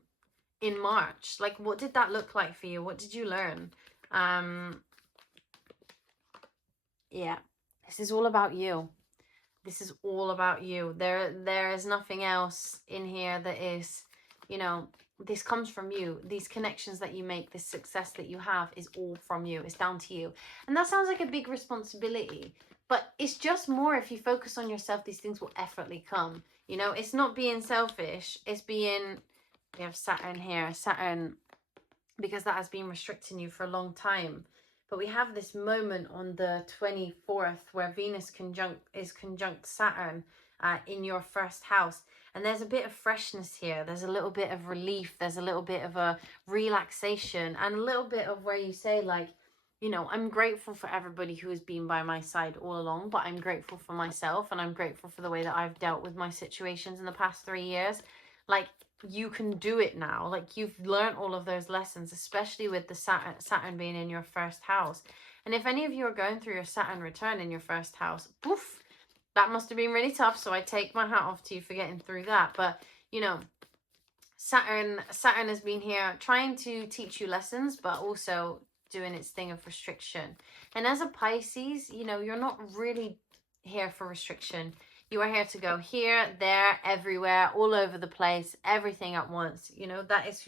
in March? Like, what did that look like for you? What did you learn? Yeah, this is all about you. This is all about you. There is nothing else in here that is, you know, this comes from you. These connections that you make, this success that you have is all from you. It's down to you. And that sounds like a big responsibility, but it's just more if you focus on yourself, these things will effortlessly come. You know, it's not being selfish. It's being, we have Saturn here. Saturn, because that has been restricting you for a long time. But we have this moment on the 24th where Venus is conjunct Saturn in your first house. And there's a bit of freshness here. There's a little bit of relief. There's a little bit of a relaxation. And a little bit of where you say, like, you know, I'm grateful for everybody who has been by my side all along. But I'm grateful for myself. And I'm grateful for the way that I've dealt with my situations in the past 3 years. Like, you can do it now. Like, you've learned all of those lessons, especially with the Saturn being in your first house. And if any of you are going through your Saturn return in your first house, poof, that must have been really tough. So I take my hat off to you for getting through that. But, you know, Saturn has been here trying to teach you lessons, but also doing its thing of restriction. And as a Pisces, you know, you're not really here for restriction. You are here to go here, there, everywhere, all over the place, everything at once. You know, that is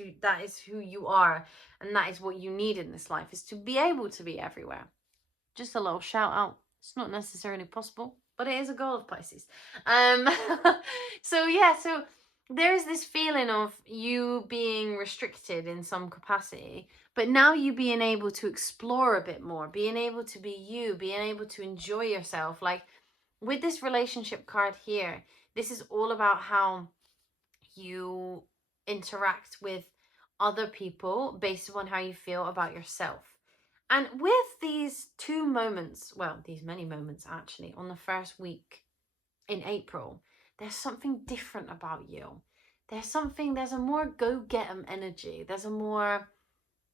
who you are. And that is what you need in this life, is to be able to be everywhere. Just a little shout out. It's not necessarily possible, but it is a goal of Pisces. So yeah, so there is this feeling of you being restricted in some capacity, but now you being able to explore a bit more, being able to be you, being able to enjoy yourself. Like, with this relationship card here, this is all about how you interact with other people based upon how you feel about yourself. And with these two moments, well, these many moments actually, on the first week in April, there's something different about you. There's a more go-get-em energy. There's a more,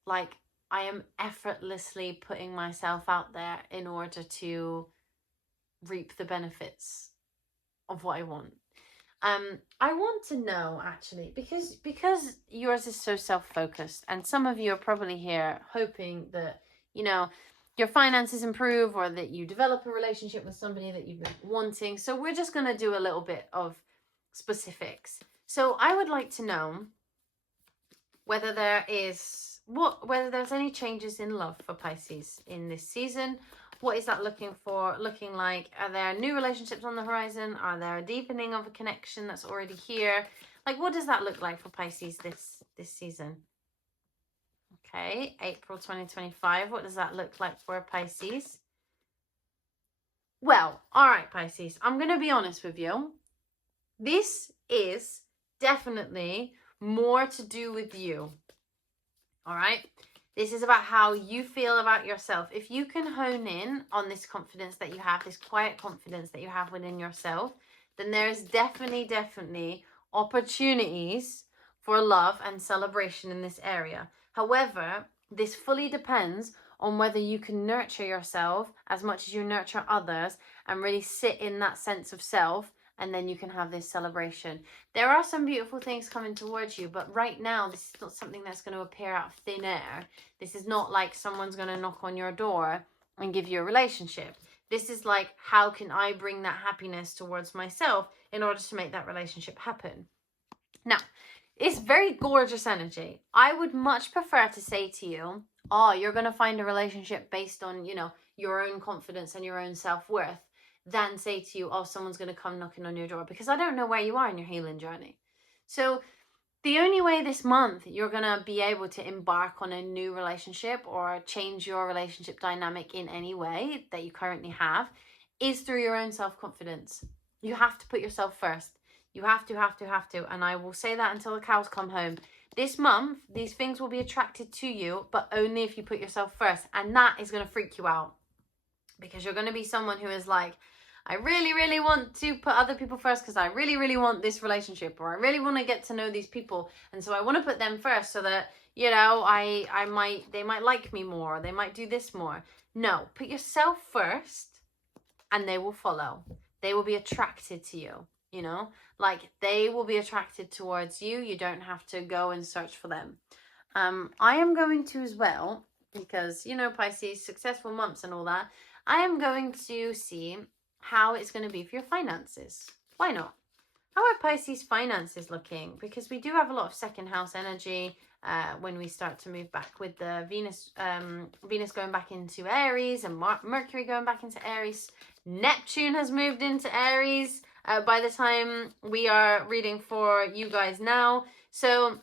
like, I am effortlessly putting myself out there in order to reap the benefits of what I want. I want to know, actually, because yours is so self-focused, and some of you are probably here hoping that, you know, your finances improve, or that you develop a relationship with somebody that you've been wanting. So we're just going to do a little bit of specifics. So I would like to know whether there's any changes in love for Pisces in this season. What is that looking like? Are there new relationships on the horizon? Are there a deepening of a connection that's already here? Like, what does that look like for Pisces this season? Okay, April 2025. What does that look like for Pisces? Well, all right, Pisces. I'm going to be honest with you. This is definitely more to do with you. All right? This is about how you feel about yourself. If you can hone in on this confidence that you have, this quiet confidence that you have within yourself, then there's definitely opportunities for love and celebration in this area. However, this fully depends on whether you can nurture yourself as much as you nurture others and really sit in that sense of self, and then you can have this celebration. There are some beautiful things coming towards you, but right now, this is not something that's going to appear out of thin air. This is not like someone's going to knock on your door and give you a relationship. This is like, how can I bring that happiness towards myself in order to make that relationship happen? Now, it's very gorgeous energy. I would much prefer to say to you, oh, you're going to find a relationship based on, you know, your own confidence and your own self-worth, than say to you, oh, someone's going to come knocking on your door, because I don't know where you are in your healing journey. So the only way this month you're going to be able to embark on a new relationship or change your relationship dynamic in any way that you currently have is through your own self-confidence. You have to put yourself first. You have to. And I will say that until the cows come home. This month, these things will be attracted to you, but only if you put yourself first. And that is going to freak you out. Because you're going to be someone who is like, I really, really want to put other people first because I really, really want this relationship, or I really want to get to know these people. And so I want to put them first so that, you know, they might like me more, or they might do this more. No, put yourself first and they will follow. They will be attracted to you, you know, like they will be attracted towards you. You don't have to go and search for them. I am going to as well, because, you know, Pisces, successful months and all that. I am going to see how it's going to be for your finances. Why not? How are Pisces finances looking? Because we do have a lot of second house energy when we start to move back with the Venus going back into Aries and Mercury going back into Aries. Neptune has moved into Aries by the time we are reading for you guys now. So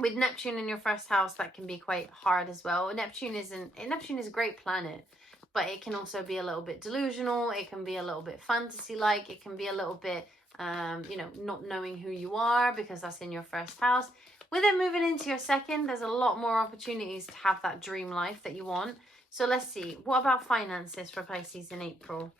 with Neptune in your first house, that can be quite hard as well. Neptune is a great planet, but it can also be a little bit delusional. It can be a little bit fantasy-like. It can be a little bit, you know, not knowing who you are, because that's in your first house. With it moving into your second, there's a lot more opportunities to have that dream life that you want. So let's see. What about finances for Pisces in April?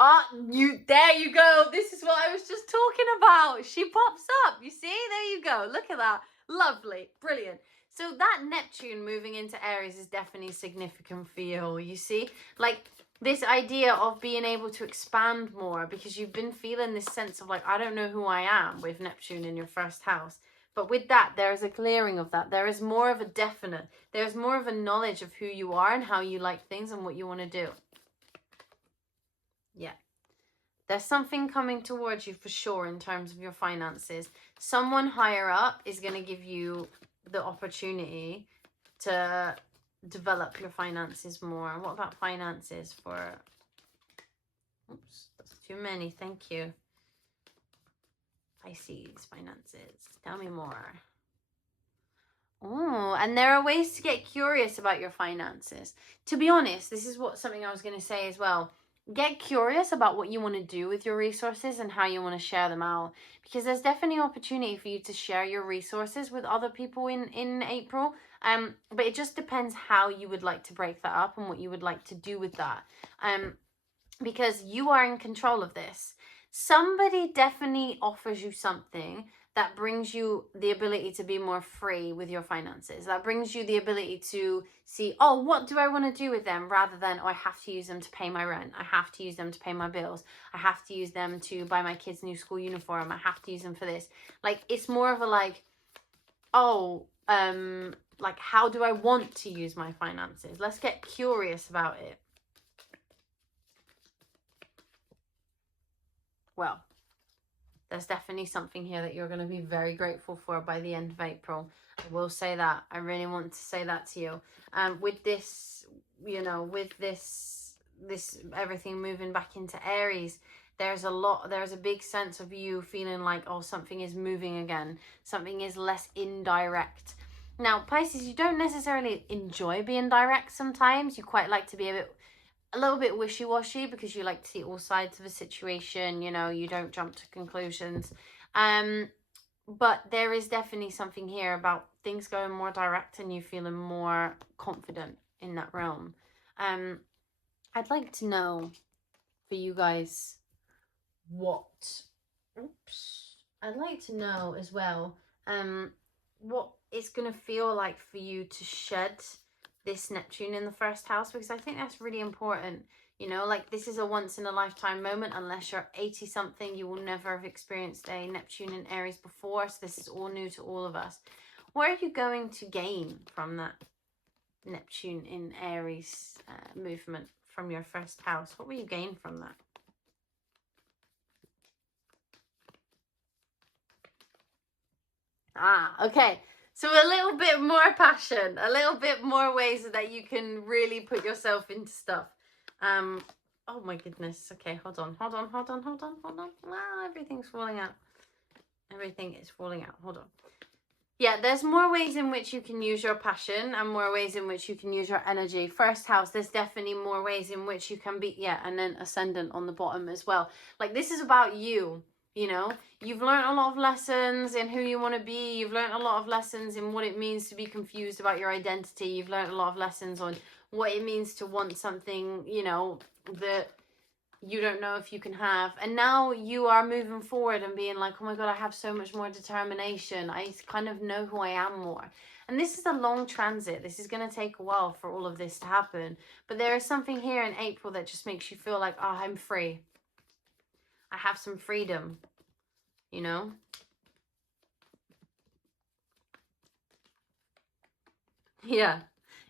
There you go. This is what I was just talking about. She pops up. You see? There you go. Look at that. Lovely. Brilliant. So that Neptune moving into Aries is definitely significant for you, you see? Like this idea of being able to expand more, because you've been feeling this sense of like, I don't know who I am with Neptune in your first house. But with that, there is a clearing of that. There is more of a definite. There's more of a knowledge of who you are and how you like things and what you want to do. Yeah. There's something coming towards you for sure in terms of your finances. Someone higher up is going to give you the opportunity to develop your finances more. What about finances for... Oops, that's too many. Thank you. Pisces, finances. Tell me more. Oh, and there are ways to get curious about your finances. To be honest, this is something I was going to say as well. Get curious about what you want to do with your resources and how you want to share them out. Because there's definitely opportunity for you to share your resources with other people in April. But it just depends how you would like to break that up and what you would like to do with that. Because you are in control of this. Somebody definitely offers you something that brings you the ability to be more free with your finances. That brings you the ability to see, oh, what do I want to do with them? Rather than, oh, I have to use them to pay my rent. I have to use them to pay my bills. I have to use them to buy my kids' new school uniform. I have to use them for this. Like, it's more of a like, oh, like, how do I want to use my finances? Let's get curious about it. Well, there's definitely something here that you're going to be very grateful for by the end of April. I will say that. I really want to say that to you. With this, you know, with this everything moving back into Aries, there's a big sense of you feeling like, oh, something is moving again. Something is less indirect. Now, Pisces, you don't necessarily enjoy being direct sometimes. You quite like to be a little bit wishy-washy, because you like to see all sides of a situation, you know, you don't jump to conclusions. But there is definitely something here about things going more direct and you feeling more confident in that realm. I'd like to know for you guys I'd like to know as well what it's going to feel like for you to shed this Neptune in the first house, because I think that's really important. You know, like, this is a once in a lifetime moment. Unless you're 80 something, you will never have experienced a Neptune in Aries before. So this is all new to all of us. What are you going to gain from that Neptune in Aries movement from your first house? What will you gain from that? Okay. So a little bit more passion, a little bit more ways that you can really put yourself into stuff. Oh my goodness. Okay, hold on. Everything's falling out. Everything is falling out. Hold on. Yeah, there's more ways in which you can use your passion and more ways in which you can use your energy. First house, there's definitely more ways in which you can be, yeah, and then ascendant on the bottom as well. Like, this is about you, you know? You've learned a lot of lessons in who you want to be. You've learned a lot of lessons in what it means to be confused about your identity. You've learned a lot of lessons on what it means to want something, you know, that you don't know if you can have. And now you are moving forward and being like, oh my God, I have so much more determination. I kind of know who I am more. And this is a long transit. This is going to take a while for all of this to happen. But there is something here in April that just makes you feel like, oh, I'm free. I have some freedom, you know? Yeah.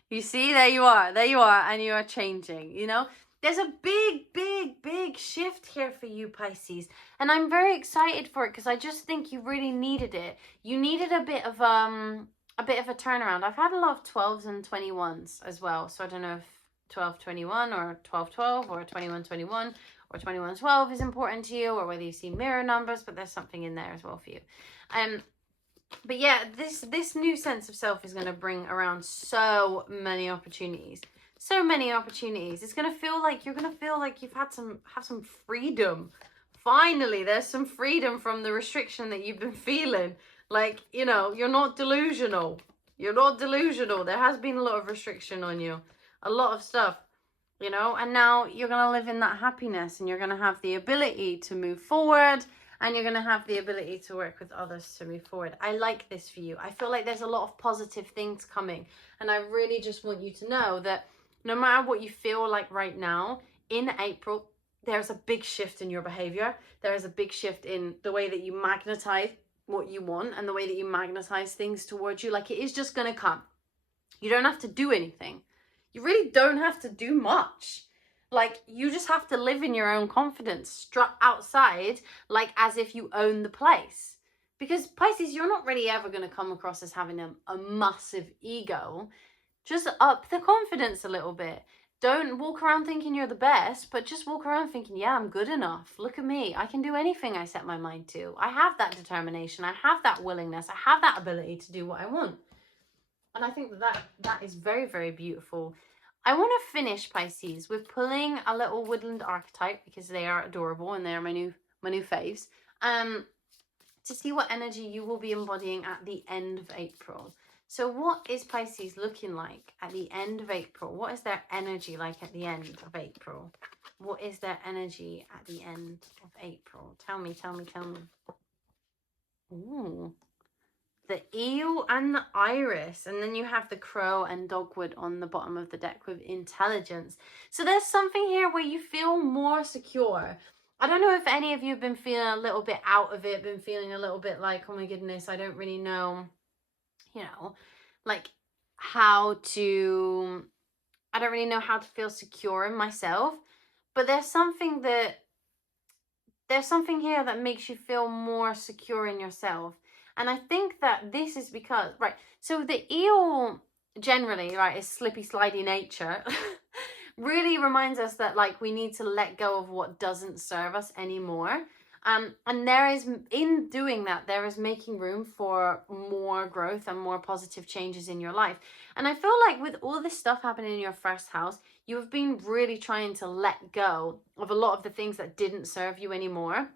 You see, there you are, and you are changing, you know? There's a big shift here for you, Pisces. And I'm very excited for it because I just think you really needed it. You needed a bit of a turnaround. I've had a lot of 12s and 21s as well. So I don't know if 12-21 or 12-12 or 21-21 or 21-12 is important to you, or whether you see mirror numbers, but there's something in there as well for you. But yeah, this new sense of self is going to bring around so many opportunities. So many opportunities. It's going to feel like you're going to feel like you've have some freedom. Finally, there's some freedom from the restriction that you've been feeling. Like, you know, you're not delusional. You're not delusional. There has been a lot of restriction on you. A lot of stuff, you know, and now you're going to live in that happiness, and you're going to have the ability to move forward. And you're going to have the ability to work with others to move forward. I like this for you. I feel like there's a lot of positive things coming. And I really just want you to know that no matter what you feel like right now, in April, there's a big shift in your behavior. There is a big shift in the way that you magnetize what you want and the way that you magnetize things towards you. Like, it is just going to come. You don't have to do anything. You really don't have to do much. Like, you just have to live in your own confidence, strut outside, like as if you own the place. Because Pisces, you're not really ever going to come across as having a massive ego. Just up the confidence a little bit. Don't walk around thinking you're the best, but just walk around thinking, yeah, I'm good enough. Look at me. I can do anything I set my mind to. I have that determination. I have that willingness. I have that ability to do what I want. And I think that is very, very beautiful. I want to finish, Pisces, with pulling a little woodland archetype, because they are adorable and they are my new faves, to see what energy you will be embodying at the end of April. So what is Pisces looking like at the end of April? What is their energy like at the end of April? What is their energy at the end of April? Tell me. Ooh. The eel and the iris, and then you have the crow and dogwood on the bottom of the deck with intelligence. So there's something here where you feel more secure. I don't know if any of you have been feeling a little bit out of it, been feeling a little bit like, oh my goodness, I don't really know, you know, like I don't really know how to feel secure in myself. But there's something here that makes you feel more secure in yourself. And I think that this is because, right, so the eel generally, right, is slippy, slidey nature, really reminds us that, like, we need to let go of what doesn't serve us anymore. And in doing that, there is making room for more growth and more positive changes in your life. And I feel like with all this stuff happening in your first house, you have been really trying to let go of a lot of the things that didn't serve you anymore.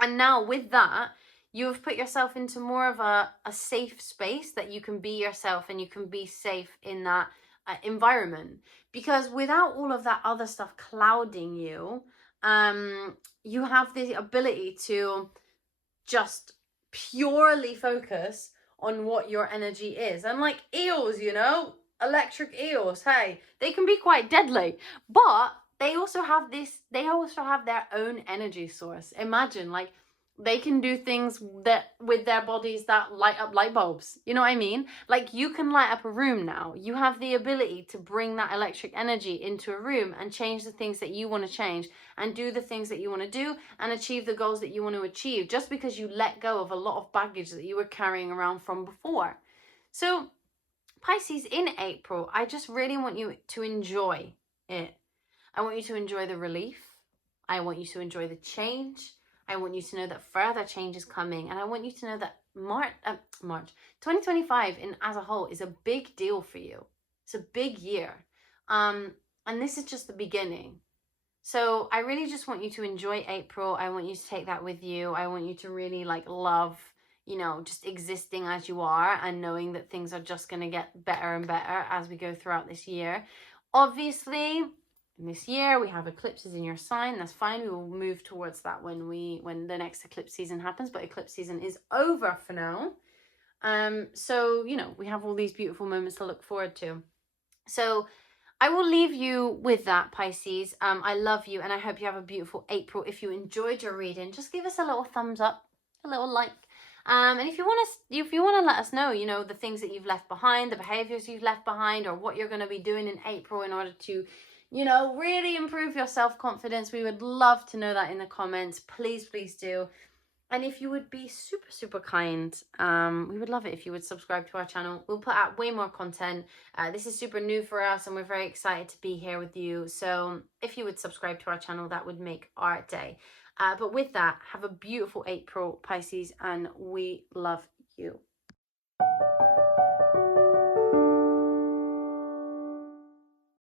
And now with that, you have put yourself into more of a safe space that you can be yourself and you can be safe in that environment. Because without all of that other stuff clouding you, you have the ability to just purely focus on what your energy is. And like eels, you know, electric eels, hey, they can be quite deadly, but they also have their own energy source. Imagine, like, they can do things that with their bodies that light up light bulbs. You know what I mean? Like, you can light up a room now. You have the ability to bring that electric energy into a room and change the things that you want to change and do the things that you want to do and achieve the goals that you want to achieve, just because you let go of a lot of baggage that you were carrying around from before. So Pisces, in April, I just really want you to enjoy it. I want you to enjoy the relief. I want you to enjoy the change. I want you to know that further change is coming, and I want you to know that March 2025 as a whole is a big deal for you. It's a big year. And this is just the beginning. So I really just want you to enjoy April. I want you to take that with you. I want you to really like love, you know, just existing as you are and knowing that things are just going to get better and better as we go throughout this year. Obviously, in this year we have eclipses in your sign. That's fine. We will move towards that when the next eclipse season happens, but eclipse season is over for now. So, you know, we have all these beautiful moments to look forward to. So I will leave you with that, Pisces. I love you and I hope you have a beautiful April. If you enjoyed your reading, just give us a little thumbs up, a little like. And if you want to let us know, you know, the things that you've left behind, the behaviors you've left behind, or what you're going to be doing in April in order to, you know, really improve your self-confidence, we would love to know that in the comments. Please, please do. And if you would be super, super kind, we would love it if you would subscribe to our channel. We'll put out way more content. This is super new for us and we're very excited to be here with you. So if you would subscribe to our channel, that would make our day. But with that, have a beautiful April, Pisces, and we love you.